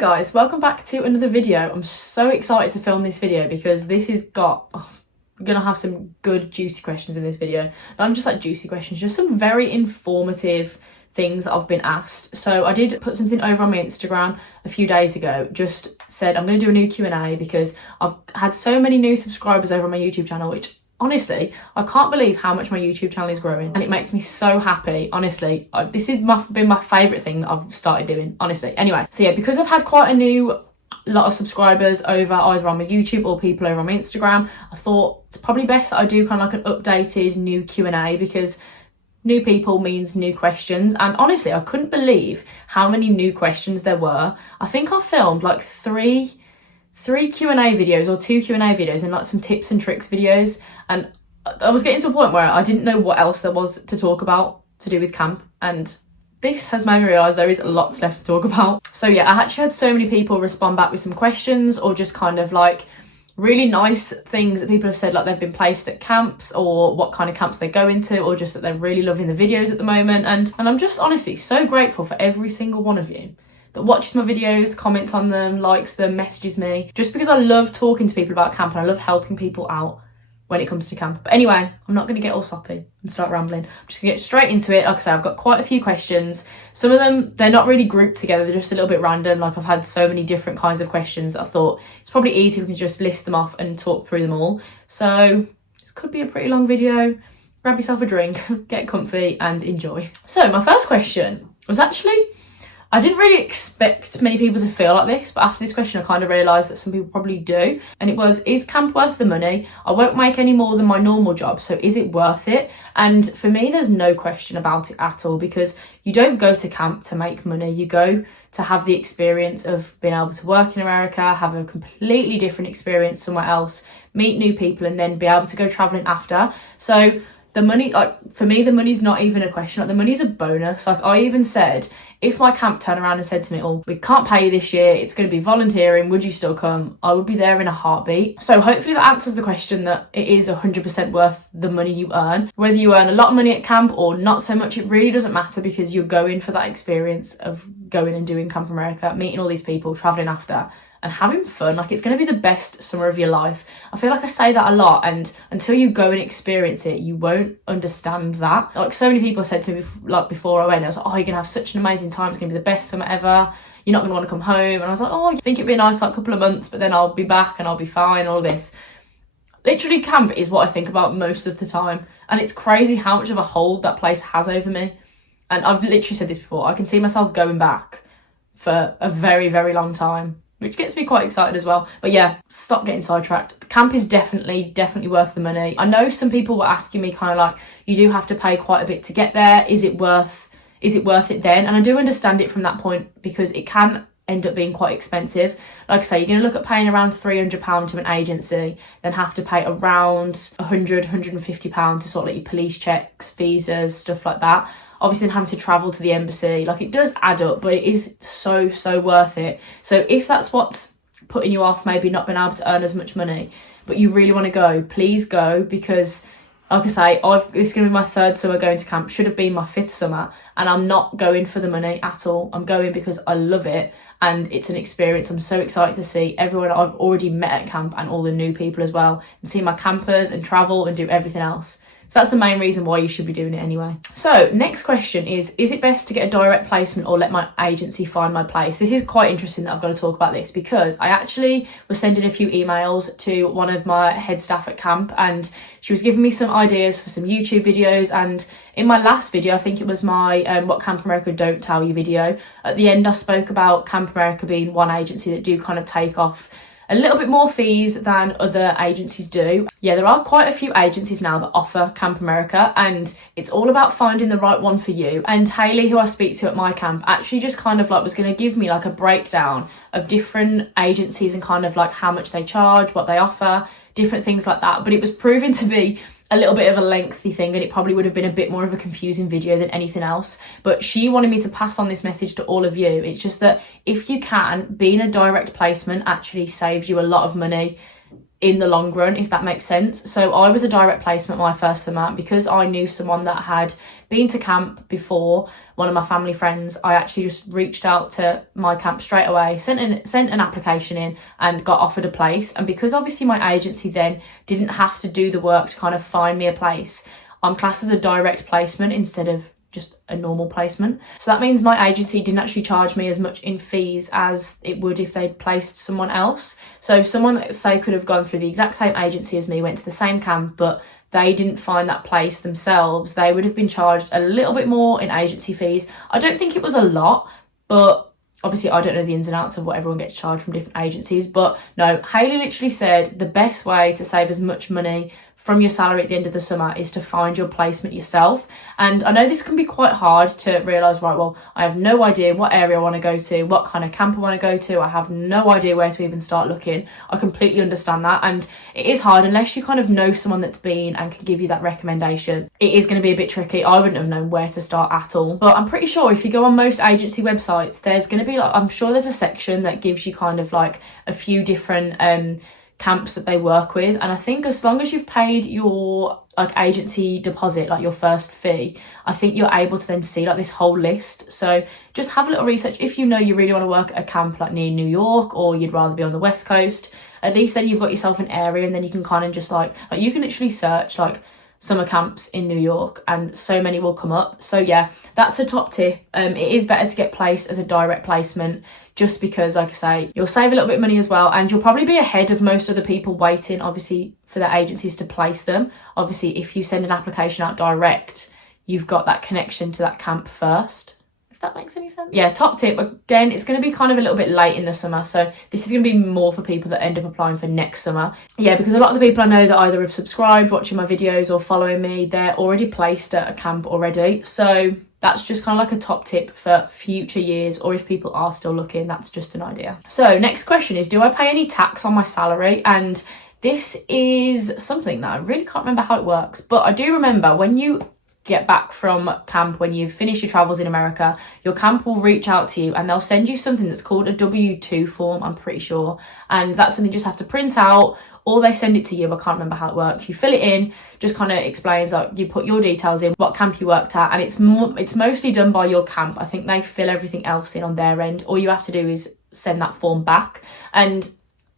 guys, welcome back to another video. I'm so excited to film this video because this has got, we're gonna have some good juicy questions in this video. Not just like juicy questions, just some very informative things that I've been asked. So I did put something over on my Instagram a few days ago, just said I'm gonna do a new Q&A because I've had so many new subscribers over on my YouTube channel, which honestly, I can't believe how much my YouTube channel is growing and it makes me so happy. Honestly, this has been my favourite thing that I've started doing, honestly. Anyway, so yeah, because I've had quite a lot of subscribers over either on my YouTube or people over on my Instagram, I thought it's probably best that I do kind of like an updated new Q&A because new people means new questions. And honestly, I couldn't believe how many new questions there were. I think I filmed like three Q&A videos or two Q&A videos and like some tips and tricks videos, and I was getting to a point where I didn't know what else there was to talk about to do with camp, and this has made me realise there is lots left to talk about. So yeah, I actually had so many people respond back with some questions or just kind of like really nice things that people have said, like they've been placed at camps or what kind of camps they go into, or just that they're really loving the videos at the moment. And I'm just honestly so grateful for every single one of you that watches my videos, comments on them, likes them, messages me, just because I love talking to people about camp and I love helping people out when it comes to camp. But anyway, I'm not going to get all soppy and start rambling. I'm just going to get straight into it. Like I say, I've got quite a few questions. Some of them, they're not really grouped together, they're just a little bit random. Like I've had so many different kinds of questions that I thought it's probably easy if we can just list them off and talk through them all. So this could be a pretty long video. Grab yourself a drink, get comfy and enjoy. So my first question was actually, I didn't really expect many people to feel like this, but after this question I kind of realised that some people probably do. And it was, is camp worth the money? I won't make any more than my normal job, so is it worth it? And for me, there's no question about it at all, because you don't go to camp to make money. You go to have the experience of being able to work in America, have a completely different experience somewhere else, meet new people, and then be able to go travelling after. So the money, like for me, the money's not even a question. Like the money's a bonus. Like I even said, if my camp turned around and said to me, oh, we can't pay you this year, it's going to be volunteering, would you still come? I would be there in a heartbeat. So hopefully that answers the question that it is 100% worth the money you earn. Whether you earn a lot of money at camp or not so much, it really doesn't matter, because you're going for that experience of going and doing Camp America, meeting all these people, travelling after, and having fun. Like it's going to be the best summer of your life. I feel like I say that a lot, and until you go and experience it, you won't understand that. Like so many people said to me, like before I went, I was like, oh, you're gonna have such an amazing time, it's gonna be the best summer ever, you're not gonna want to come home. And I was like, oh, I think it'd be a nice like couple of months, but then I'll be back and I'll be fine, all this. Literally camp is what I think about most of the time, and it's crazy how much of a hold that place has over me. And I've literally said this before, I can see myself going back for a very, very long time, which gets me quite excited as well. But yeah, stop getting sidetracked. The camp is definitely worth the money. I know some people were asking me kind of like, you do have to pay quite a bit to get there. Is it worth it then? And I do understand it from that point, because it can end up being quite expensive. Like I say, you're going to look at paying around £300 to an agency, then have to pay around £100, £150 to sort of like your police checks, visas, stuff like that. Obviously then having to travel to the embassy, like it does add up, but it is so worth it. So if that's what's putting you off, maybe not being able to earn as much money, but you really want to go, please go, because like I say, this is going to be my third summer going to camp, should have been my fifth summer, and I'm not going for the money at all. I'm going because I love it and it's an experience. I'm so excited to see everyone I've already met at camp and all the new people as well, and see my campers and travel and do everything else. So that's the main reason why you should be doing it anyway. So next question is it best to get a direct placement or let my agency find my place? This is quite interesting that I've got to talk about this, because I actually was sending a few emails to one of my head staff at camp, and she was giving me some ideas for some YouTube videos. And in my last video, I think it was my What Camp America Don't Tell You video, at the end I spoke about Camp America being one agency that do kind of take off a little bit more fees than other agencies do. Yeah, there are quite a few agencies now that offer Camp America, and it's all about finding the right one for you. And Hayley, who I speak to at my camp, actually just kind of like was going to give me like a breakdown of different agencies and kind of like how much they charge, what they offer, different things like that. But it was proven to be a little bit of a lengthy thing, and it probably would have been a bit more of a confusing video than anything else. But she wanted me to pass on this message to all of you. It's just that if you can, being a direct placement actually saves you a lot of money. in the long run, if that makes sense. So I was a direct placement my first summer because I knew someone that had been to camp before, one of my family friends. I actually just reached out to my camp straight away, sent an application in and got offered a place. And because obviously my agency then didn't have to do the work to kind of find me a place, I'm classed as a direct placement instead of just a normal placement. So that means my agency didn't actually charge me as much in fees as it would if they'd placed someone else. So someone that, say, could have gone through the exact same agency as me, went to the same camp, but they didn't find that place themselves, they would have been charged a little bit more in agency fees. I don't think it was a lot, but obviously I don't know the ins and outs of what everyone gets charged from different agencies. But no, Hayley literally said the best way to save as much money from your salary at the end of the summer is to find your placement yourself. And I know this can be quite hard to realise, right, well, I have no idea what area I want to go to, what kind of camp I want to go to. I have no idea where to even start looking. I completely understand that. And it is hard unless you kind of know someone that's been and can give you that recommendation. It is going to be a bit tricky. I wouldn't have known where to start at all. But I'm pretty sure if you go on most agency websites, there's going to be like, I'm sure there's a section that gives you kind of like a few different camps that they work with. And I think as long as you've paid your like agency deposit, like your first fee, I think you're able to then see like this whole list. So just have a little research. If you know you really want to work at a camp like near New York, or you'd rather be on the West Coast, at least then you've got yourself an area, and then you can kind of just like you can literally search like summer camps in New York and so many will come up. So yeah, that's a top tip. It is better to get placed as a direct placement, just because, like I say, you'll save a little bit of money as well, and you'll probably be ahead of most of the people waiting, obviously, for the agencies to place them. Obviously, if you send an application out direct, you've got that connection to that camp first, if that makes any sense. Yeah, top tip, again, it's going to be kind of a little bit late in the summer, so this is going to be more for people that end up applying for next summer. Yeah, because a lot of the people I know that either have subscribed, watching my videos, or following me, they're already placed at a camp already. So that's just kind of like a top tip for future years, or if people are still looking, that's just an idea. So next question is, do I pay any tax on my salary? And this is something that I really can't remember how it works, but I do remember when you get back from camp, when you've finished your travels in America, your camp will reach out to you and they'll send you something that's called a W-2 form, I'm pretty sure. And that's something you just have to print out, or they send it to you. I can't remember how it works. You fill it in, just kind of explains, like, you put your details in, what camp you worked at, and it's mostly done by your camp. I think they fill everything else in on their end. All you have to do is send that form back, and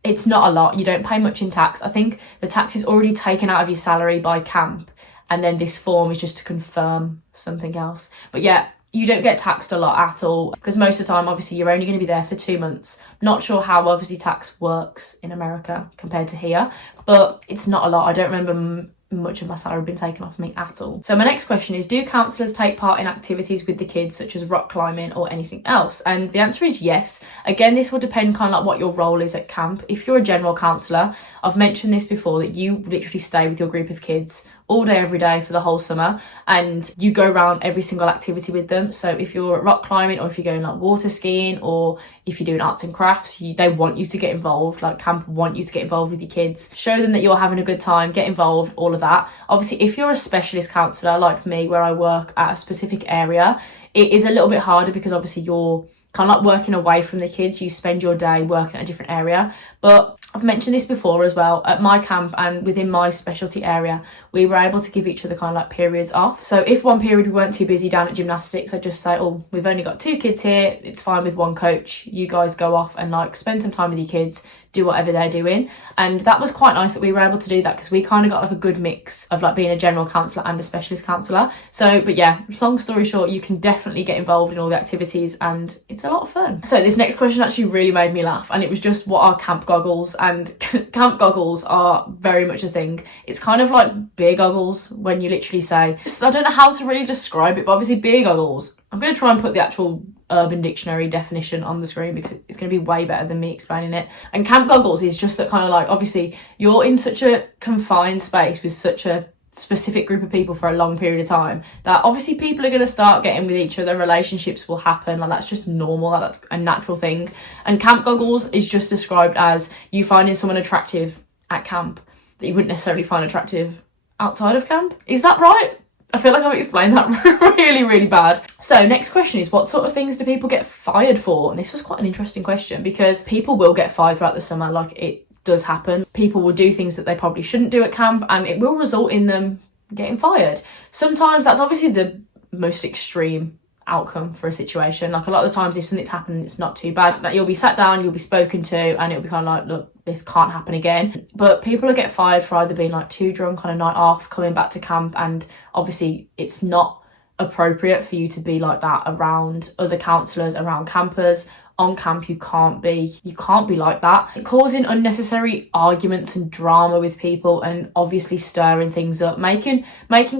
it's not a lot. You don't pay much in tax. I think the tax is already taken out of your salary by camp, and then this form is just to confirm something else. But yeah, you don't get taxed a lot at all, because most of the time, obviously, you're only going to be there for 2 months. Not sure how obviously tax works in America compared to here, but it's not a lot. I don't remember much of my salary being taken off me at all. So my next question is, do counsellors take part in activities with the kids such as rock climbing or anything else? And the answer is yes. Again, this will depend kind of like what your role is at camp. If you're a general counsellor, I've mentioned this before, that you literally stay with your group of kids all day, every day for the whole summer, and you go around every single activity with them. So if you're rock climbing, or if you're going like water skiing, or if you're doing arts and crafts, they want you to get involved. Like camp want you to get involved with your kids, show them that you're having a good time, get involved, all of that. Obviously, if you're a specialist counsellor like me, where I work at a specific area, it is a little bit harder, because obviously you're kind of like working away from the kids. You spend your day working at a different area. But I've mentioned this before as well, at my camp and within my specialty area, we were able to give each other kind of like periods off. So if one period we weren't too busy down at gymnastics, I'd just say, oh, we've only got 2 kids here, it's fine with one coach, you guys go off and like spend some time with your kids, do whatever they're doing. And that was quite nice that we were able to do that, because we kind of got like a good mix of like being a general counsellor and a specialist counsellor. So, but yeah, long story short, you can definitely get involved in all the activities and it's a lot of fun. So this next question actually really made me laugh, and it was just, what are camp goggles? And camp goggles are very much a thing. It's kind of like beer goggles, when you literally say, I don't know how to really describe it, but obviously beer goggles, I'm going to try and put the actual Urban Dictionary definition on the screen, because it's going to be way better than me explaining it. And camp goggles is just that kind of like, obviously you're in such a confined space with such a specific group of people for a long period of time, that obviously people are going to start getting with each other, relationships will happen, like that's just normal, like that's a natural thing. And camp goggles is just described as you finding someone attractive at camp that you wouldn't necessarily find attractive outside of camp. Is that right? I feel like I've explained that really, really bad. So next question is, what sort of things do people get fired for? And this was quite an interesting question, because people will get fired throughout the summer. Like, it does happen. People will do things that they probably shouldn't do at camp, and it will result in them getting fired. Sometimes that's obviously the most extreme outcome for a situation. Like, a lot of the times if something's happened, it's not too bad. Like, you'll be sat down, you'll be spoken to, and it'll be kind of like, look, this can't happen again. But people will get fired for either being like too drunk on a night off, coming back to camp, and obviously it's not appropriate for you to be like that around other counsellors, around campers. On camp, you can't be like that. Causing unnecessary arguments and drama with people, and obviously stirring things up, making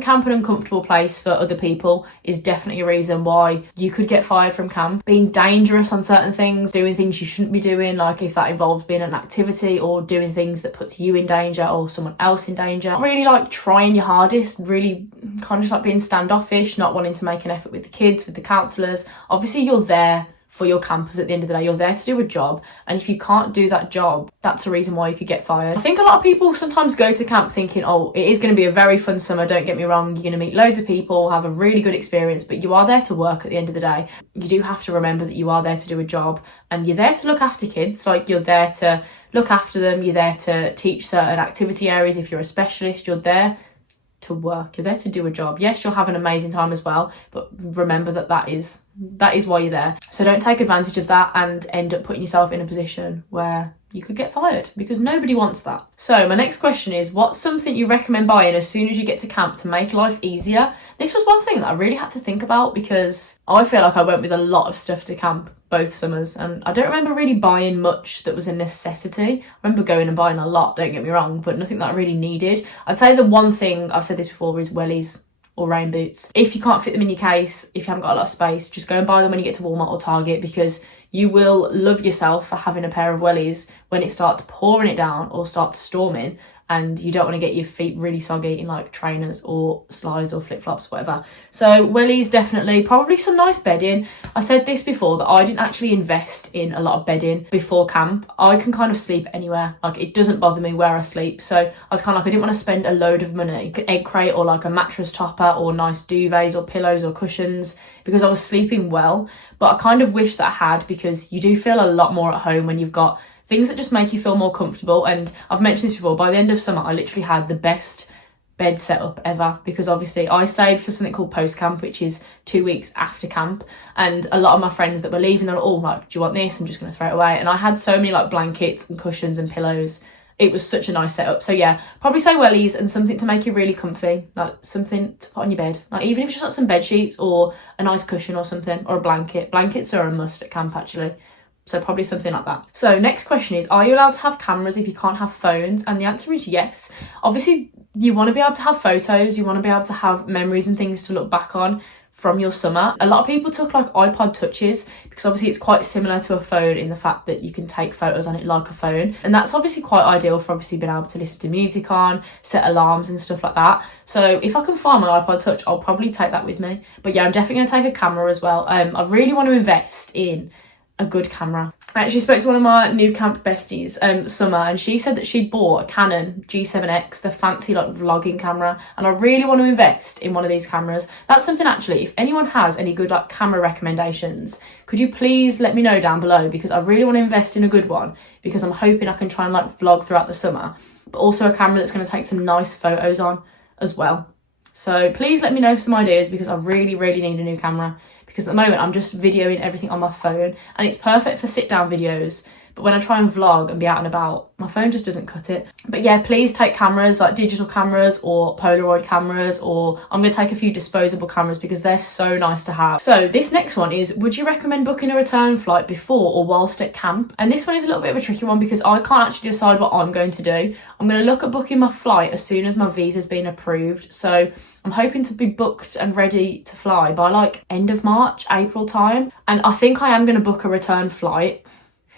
camp an uncomfortable place for other people is definitely a reason why you could get fired from camp. Being dangerous on certain ththings, doing things you shouldn't be doing, like if that involves being an activity or doing things that puts you in danger or someone else in danger. Really like trying your hardest, really kind of just like being standoffish, not wanting to make an effort with the kids, with the counsellors. Obviously you're there for your campers at the end of the day. You're there to do a job, and if you can't do that job, that's a reason why you could get fired. I think a lot of people sometimes go to camp thinking, oh, it is going to be a very fun summer, don't get me wrong, you're going to meet loads of people, have a really good experience, but you are there to work at the end of the day. You do have to remember that you are there to do a job, and you're there to look after kids. Like, you're there to look after them, you're there to teach certain activity areas. If you're a specialist, you're there to work, you're there to do a job. Yes, you'll have an amazing time as well, but remember that is why you're there. So don't take advantage of that and end up putting yourself in a position where you could get fired, because nobody wants that. So my next question is, what's something you recommend buying as soon as you get to camp to make life easier? This was one thing that I really had to think about, because I feel like I went with a lot of stuff to camp both summers, and I don't remember really buying much that was a necessity. I remember going and buying a lot, don't get me wrong, but nothing that I really needed. I'd say the one thing, I've said this before, is wellies or rain boots. If you can't fit them in your case, if you haven't got a lot of space, just go and buy them when you get to Walmart or Target, because you will love yourself for having a pair of wellies when it starts pouring it down or starts storming, and you don't want to get your feet really soggy in like trainers or slides or flip-flops, whatever. So wellies, definitely. Probably some nice bedding. I said this before, that I didn't actually invest in a lot of bedding before camp. I can kind of sleep anywhere. Like, it doesn't bother me where I sleep. So I was kind of like, I didn't want to spend a load of money, egg crate or like a mattress topper or nice duvets or pillows or cushions, because I was sleeping well. But I kind of wish that I had, because you do feel a lot more at home when you've got things that just make you feel more comfortable. And I've mentioned this before, by the end of summer I literally had the best bed setup ever, because obviously I stayed for something called post camp, which is 2 weeks after camp, and a lot of my friends that were leaving, they're all like, do you want this? I'm just going to throw it away. And I had so many like blankets and cushions and pillows. It was such a nice setup. So yeah, probably say wellies and something to make you really comfy, like something to put on your bed, like even if it's just like some bed sheets or a nice cushion or something, or a blanket. Blankets are a must at camp actually. So probably something like that. So next question is, are you allowed to have cameras if you can't have phones? And the answer is yes. Obviously, you want to be able to have photos, you want to be able to have memories and things to look back on from your summer. A lot of people took like iPod touches, because obviously it's quite similar to a phone in the fact that you can take photos on it like a phone. And that's obviously quite ideal for obviously being able to listen to music on, set alarms and stuff like that. So if I can find my iPod touch, I'll probably take that with me. But yeah, I'm definitely going to take a camera as well. I really want to invest in a good camera. I actually spoke to one of my new camp besties, Summer, and she said that she'd bought a Canon G7X, the fancy like vlogging camera, and I really want to invest in one of these cameras. That's something actually, if anyone has any good like camera recommendations, could you please let me know down below, because I really want to invest in a good one, because I'm hoping I can try and like vlog throughout the summer, but also a camera that's going to take some nice photos on as well. So please let me know some ideas, because I really need a new camera, because at the moment I'm just videoing everything on my phone, and it's perfect for sit down videos, but when I try and vlog and be out and about, my phone just doesn't cut it. But yeah, please take cameras, like digital cameras or Polaroid cameras, or I'm going to take a few disposable cameras, because they're so nice to have. So this next one is, would you recommend booking a return flight before or whilst at camp? And this one is a little bit of a tricky one, because I can't actually decide what I'm going to do. I'm going to look at booking my flight as soon as my visa's been approved. So I'm hoping to be booked and ready to fly by like end of March, April time. And I think I am going to book a return flight.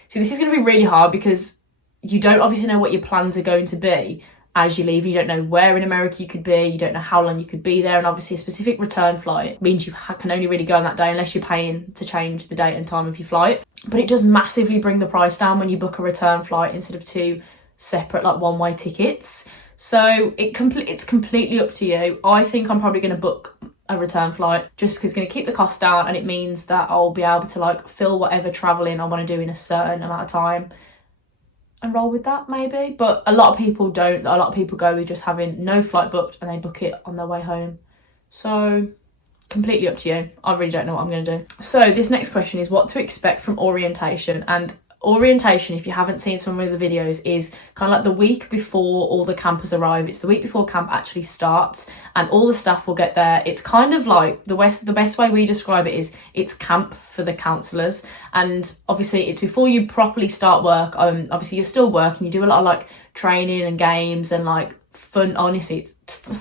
See, this is going to be really hard, because you don't obviously know what your plans are going to be as you leave. You don't know where in America you could be, you don't know how long you could be there, and obviously a specific return flight means you can only really go on that day unless you're paying to change the date and time of your flight. But it does massively bring the price down when you book a return flight instead of two separate like one-way tickets. So it's completely up to you. I think I'm probably going to book a return flight, just because it's going to keep the cost down, and it means that I'll be able to like fill whatever traveling I want to do in a certain amount of time and roll with that maybe. But a lot of people don't. A lot of people go with just having no flight booked and they book it on their way home. So completely up to you. I really don't know what I'm going to do. So this next question is what to expect from orientation. And orientation, if you haven't seen some of the videos, is kind of like the week before all the campers arrive. It's the week before camp actually starts and all the staff will get there. It's kind of like the best way we describe it is it's camp for the counsellors, and obviously it's before you properly start work. Obviously you're still working, you do a lot of like training and games and like fun. Honestly,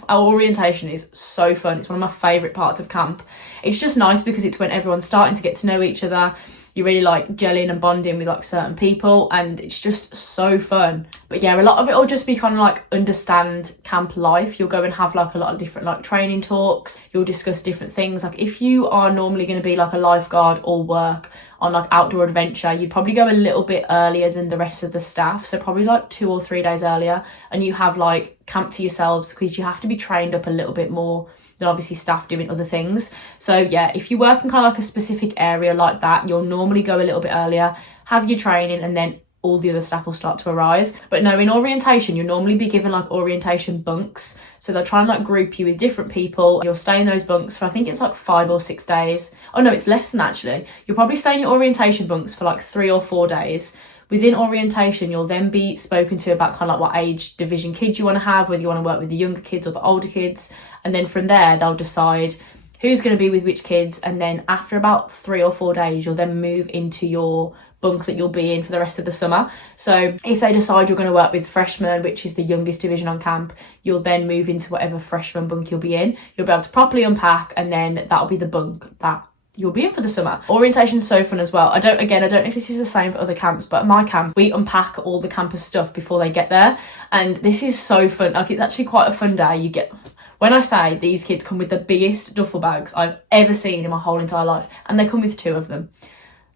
our orientation is so fun. It's one of my favourite parts of camp. It's just nice because it's when everyone's starting to get to know each other. You really like gelling and bonding with like certain people and it's just so fun. But yeah, a lot of it will just be kind of like understand camp life. You'll go and have like a lot of different like training talks. You'll discuss different things. Like if you are normally going to be like a lifeguard or work on like outdoor adventure, you'd probably go a little bit earlier than the rest of the staff. So probably like 2 or 3 days earlier, and you have like camp to yourselves because you have to be trained up a little bit more than obviously staff doing other things. So yeah, if you work in kind of like a specific area like that, you'll normally go a little bit earlier, have your training, and then all the other staff will start to arrive. But no, in orientation, you'll normally be given like orientation bunks. So they'll try and like group you with different people. You'll stay in those bunks for I think it's like 5 or 6 days. Oh no, it's less than that actually. You'll probably stay in your orientation bunks for like 3 or 4 days. Within orientation, you'll then be spoken to about kind of like what age division kids you want to have, whether you want to work with the younger kids or the older kids. And then from there, they'll decide who's going to be with which kids. And then after about 3 or 4 days, you'll then move into your bunk that you'll be in for the rest of the summer. So if they decide you're going to work with freshmen, which is the youngest division on camp, you'll then move into whatever freshman bunk you'll be in. You'll be able to properly unpack, and then that'll be the bunk that you'll be in for the summer. Orientation's so fun as well. I don't know if this is the same for other camps, but at my camp, we unpack all the campers' stuff before they get there. And this is so fun. Like, it's actually quite a fun day. When I say these kids come with the biggest duffel bags I've ever seen in my whole entire life, and they come with 2 of them.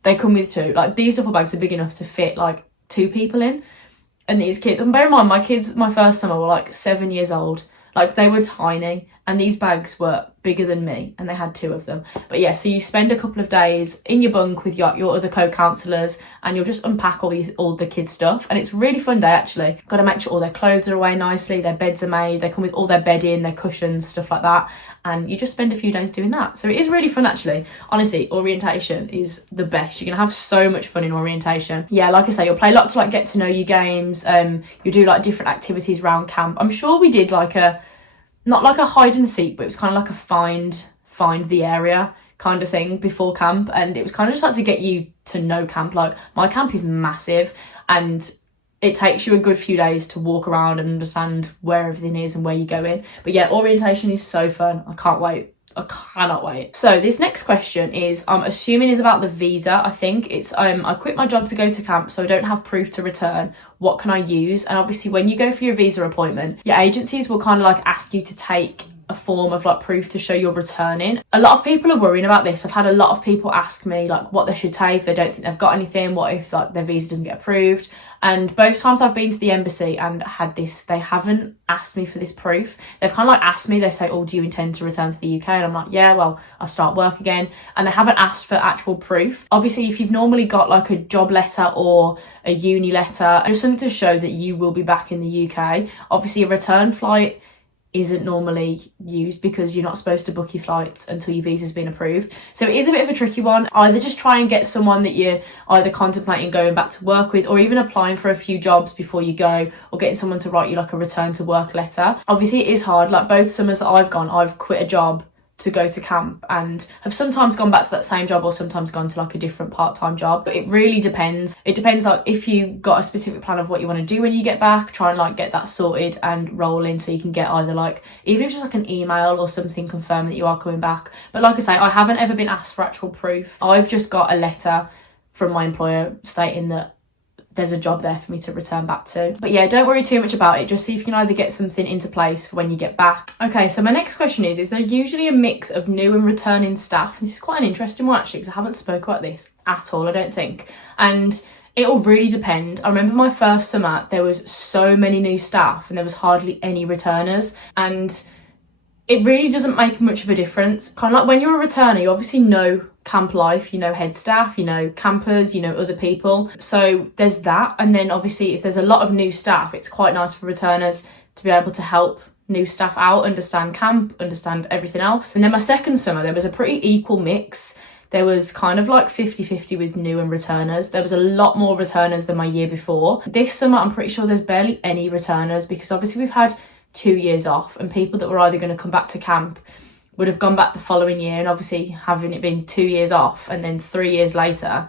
They come with 2. Like, these duffel bags are big enough to fit like 2 people in. And these kids, and bear in mind, my kids, my first summer were like 7 years old. Like, they were tiny, and these bags were bigger than me, and they had 2 of them. But yeah, so you spend a couple of days in your bunk with your other co-counsellors, and you'll just unpack all the kids' stuff. And it's a really fun day, actually. Got to make sure all their clothes are away nicely, their beds are made, they come with all their bedding, their cushions, stuff like that. And you just spend a few days doing that. So it is really fun, actually. Honestly, orientation is the best. You're going to have so much fun in orientation. Yeah, like I say, you'll play lots of like get to know you games. You do like different activities around camp. I'm sure we did like not like a hide and seek, but it was kind of like a find the area kind of thing before camp. And it was kind of just like to get you to know camp. Like, my camp is massive, and it takes you a good few days to walk around and understand where everything is and where you're going. But yeah, orientation is so fun. I can't wait. I cannot wait. So this next question is, I'm assuming is about the visa. I think it's, I quit my job to go to camp, so I don't have proof to return. What can I use? And obviously when you go for your visa appointment, your agencies will kind of like ask you to take a form of like proof to show you're returning. A lot of people are worrying about this. I've had a lot of people ask me like what they should take if they don't think they've got anything. What if like their visa doesn't get approved? And both times I've been to the embassy and had this, they haven't asked me for this proof. They've kind of like asked me, they say, oh, do you intend to return to the UK? And I'm like, yeah, well, I'll start work again. And they haven't asked for actual proof. Obviously, if you've normally got like a job letter or a uni letter, just something to show that you will be back in the UK. Obviously, a return flight isn't normally used because you're not supposed to book your flights until your visa's been approved. So it is a bit of a tricky one. Either just try and get someone that you're either contemplating going back to work with, or even applying for a few jobs before you go, or getting someone to write you like a return to work letter. Obviously it is hard. Like, both summers that I've gone, I've quit a job to go to camp and have sometimes gone back to that same job or sometimes gone to like a different part-time job. But it really depends. It depends like if you got a specific plan of what you want to do when you get back, try and like get that sorted and roll in so you can get either like, even if it's just like an email or something confirming that you are coming back. But like I say, I haven't ever been asked for actual proof. I've just got a letter from my employer stating that there's a job there for me to return back to. But yeah, don't worry too much about it. Just see if you can either get something into place for when you get back. Okay, so my next question is there usually a mix of new and returning staff? This is quite an interesting one actually, because I haven't spoke about this at all, I don't think. And it'll really depend. I remember my first summer, there was so many new staff and there was hardly any returners. And it really doesn't make much of a difference. Kind of like when you're a returner, you obviously know camp life, you know head staff, you know campers, you know other people. So there's that. And then obviously if there's a lot of new staff, it's quite nice for returners to be able to help new staff out, understand camp, understand everything else. And then my second summer, there was a pretty equal mix. There was kind of like 50-50 with new and returners. There was a lot more returners than my year before. This summer, I'm pretty sure there's barely any returners because obviously we've had 2 years off, and people that were either going to come back to camp would have gone back the following year, and obviously having it been 2 years off and then 3 years later,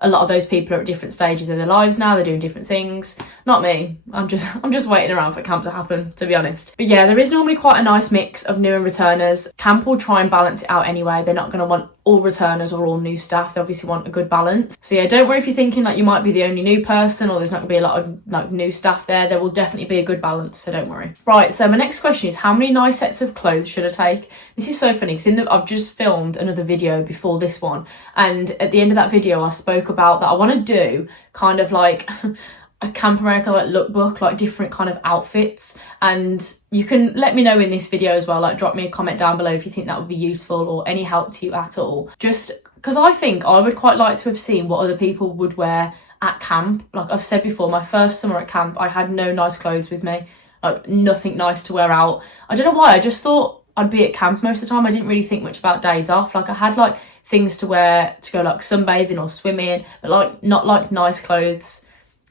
a lot of those people are at different stages of their lives now. They're doing different things. Not me. I'm just waiting around for camp to happen, to be honest. But yeah, there is normally quite a nice mix of new and returners. Camp will try and balance it out anyway. They're not going to want all returners or all new staff. They obviously want a good balance. So yeah, don't worry if you're thinking like you might be the only new person or there's not going to be a lot of like new staff there. There will definitely be a good balance, so don't worry. Right, so my next question is, how many nice sets of clothes should I take? This is so funny because I've just filmed another video before this one, and at the end of that video I spoke about that I want to do kind of like a Camp America like lookbook, like different kind of outfits, and you can let me know in this video as well, like drop me a comment down below if you think that would be useful or any help to you at all, just because I think I would quite like to have seen what other people would wear at camp. Like I've said before, my first summer at camp I had no nice clothes with me, like nothing nice to wear out. I don't know why, I just thought I'd be at camp most of the time. I didn't really think much about days off. Like I had like things to wear to go like sunbathing or swimming, but like not like nice clothes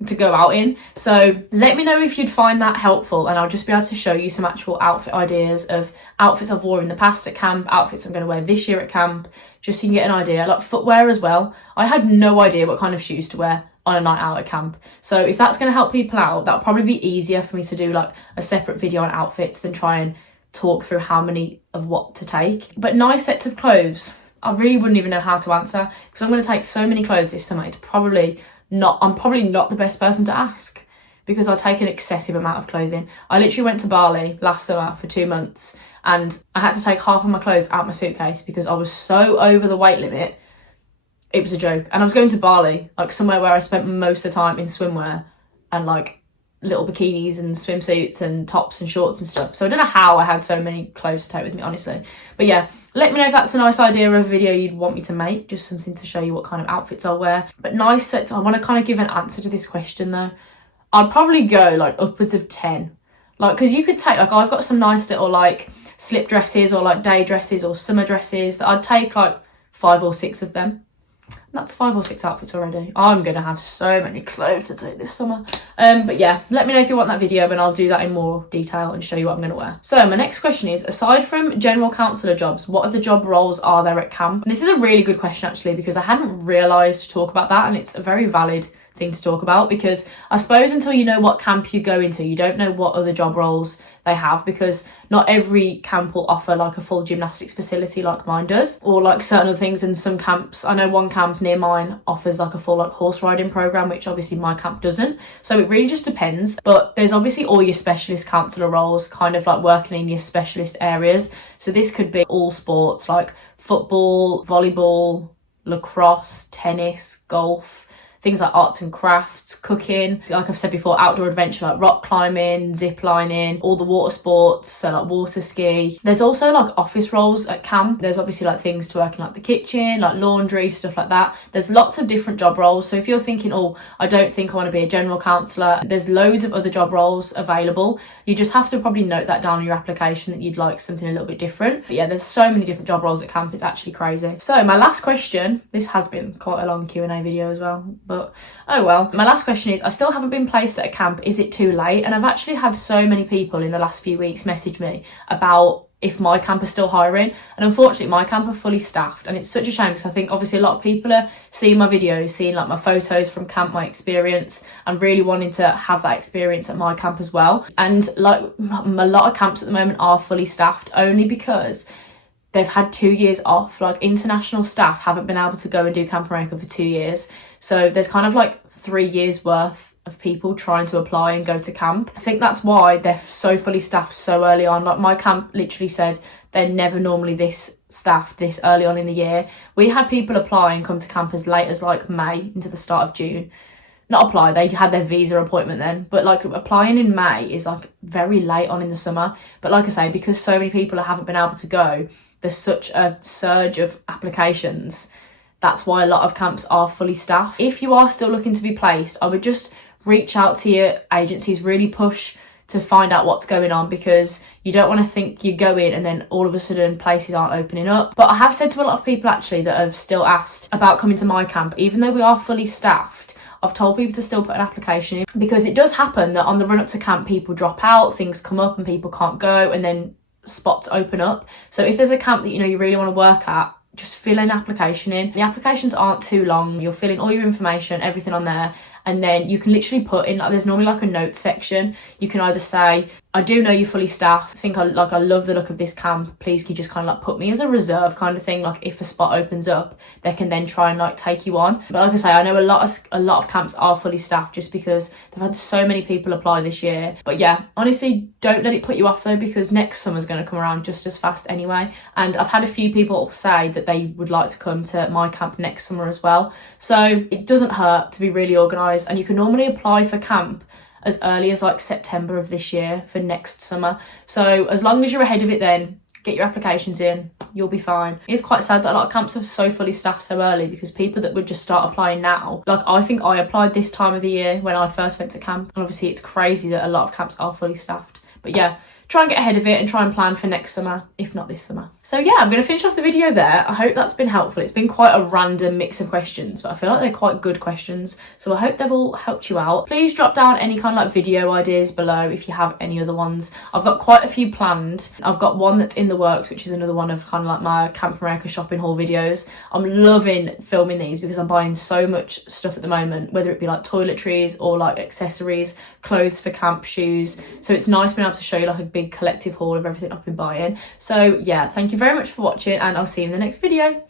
to go out in. So let me know if you'd find that helpful, and I'll just be able to show you some actual outfit ideas of outfits I've worn in the past at camp, outfits I'm going to wear this year at camp, just so you can get an idea. Like footwear as well. I had no idea what kind of shoes to wear on a night out at camp. So if that's going to help people out, that'll probably be easier for me to do like a separate video on outfits than try and talk through how many of what to take. But nice sets of clothes, I really wouldn't even know how to answer because I'm going to take so many clothes this summer. I'm probably not the best person to ask because I take an excessive amount of clothing. I literally went to Bali last summer for 2 months and I had to take half of my clothes out my suitcase because I was so over the weight limit. It was a joke. And I was going to Bali, like somewhere where I spent most of the time in swimwear and like little bikinis and swimsuits and tops and shorts and stuff. So I don't know how I had so many clothes to take with me, honestly. But yeah, let me know if that's a nice idea of a video you'd want me to make, just something to show you what kind of outfits I'll wear. But nice sets, I want to kind of give an answer to this question though. I'd probably go like upwards of 10. Like, because you could take, like I've got some nice little like slip dresses or like day dresses or summer dresses that I'd take like 5 or 6 of them. That's 5 or 6 outfits already. I'm gonna have so many clothes to take this summer. But yeah, let me know if you want that video and I'll do that in more detail and show you what I'm gonna wear. So my next question is, aside from general counsellor jobs, what other job roles are there at camp? And this is a really good question actually, because I hadn't realised to talk about that, and it's a very valid thing to talk about, because I suppose until you know what camp you go into, you don't know what other job roles they have, because not every camp will offer like a full gymnastics facility like mine does, or like certain other things. In some camps, I know one camp near mine offers like a full like horse riding program, which obviously my camp doesn't. So it really just depends. But there's obviously all your specialist counsellor roles, kind of like working in your specialist areas. So this could be all sports like football, volleyball, lacrosse, tennis, golf, things like arts and crafts, cooking, like I've said before, outdoor adventure like rock climbing, zip lining, all the water sports, so like water ski. There's also like office roles at camp. There's obviously like things to work in like the kitchen, like laundry, stuff like that. There's lots of different job roles. So if you're thinking, oh, I don't think I want to be a general counsellor, there's loads of other job roles available. You just have to probably note that down in your application that you'd like something a little bit different. But yeah, there's so many different job roles at camp, it's actually crazy. So my last question, this has been quite a long Q&A video as well, but oh well. My last question is, I still haven't been placed at a camp, is it too late? And I've actually had so many people in the last few weeks message me about if my camp is still hiring, and unfortunately my camp are fully staffed, and it's such a shame because I think obviously a lot of people are seeing my videos, seeing like my photos from camp, my experience, and really wanting to have that experience at my camp as well. And like a lot of camps at the moment are fully staffed only because they've had 2 years off. Like international staff haven't been able to go and do Camp America for 2 years, so there's kind of like 3 years worth of people trying to apply and go to camp. I think that's why they're so fully staffed so early on. Like my camp literally said they're never normally this staffed this early on in the year. We had people apply and come to camp as late as like May into the start of June. not apply, they had their visa appointment then, but like applying in May is like very late on in the summer. But like I say, because so many people haven't been able to go, there's such a surge of applications. That's why a lot of camps are fully staffed. If you are still looking to be placed, I would just reach out to your agencies, really push to find out what's going on, because you don't want to think you go in and then all of a sudden places aren't opening up. But I have said to a lot of people actually that have still asked about coming to my camp, even though we are fully staffed, I've told people to still put an application in, because it does happen that on the run up to camp people drop out, things come up and people can't go, and then spots open up. So if there's a camp that you know you really want to work at, just fill an application in. The applications aren't too long. You'll fill in all your information, everything on there, and then you can literally put in, like, there's normally like a notes section. You can either say, I do know you're fully staffed, I love the look of this camp, please can you just kind of like put me as a reserve kind of thing, like if a spot opens up they can then try and like take you on. But like I say, I know a lot of camps are fully staffed just because they've had so many people apply this year. But yeah, honestly, don't let it put you off though, because next summer's going to come around just as fast anyway, and I've had a few people say that they would like to come to my camp next summer as well. So it doesn't hurt to be really organised, and you can normally apply for camp as early as like September of this year for next summer. So as long as you're ahead of it then, get your applications in, you'll be fine. It's quite sad that a lot of camps are so fully staffed so early, because people that would just start applying now, like I think I applied this time of the year when I first went to camp, and obviously it's crazy that a lot of camps are fully staffed. But yeah, try and get ahead of it and try and plan for next summer, if not this summer. So yeah, I'm going to finish off the video there. I hope that's been helpful. It's been quite a random mix of questions, but I feel like they're quite good questions. So I hope they've all helped you out. Please drop down any kind of like video ideas below if you have any other ones. I've got quite a few planned. I've got one that's in the works, which is another one of kind of like my Camp America shopping haul videos. I'm loving filming these because I'm buying so much stuff at the moment, whether it be like toiletries or like accessories, clothes for camp, shoes. So it's nice being able to show you like a big collective haul of everything I've been buying. So yeah, thank you very much for watching, and I'll see you in the next video.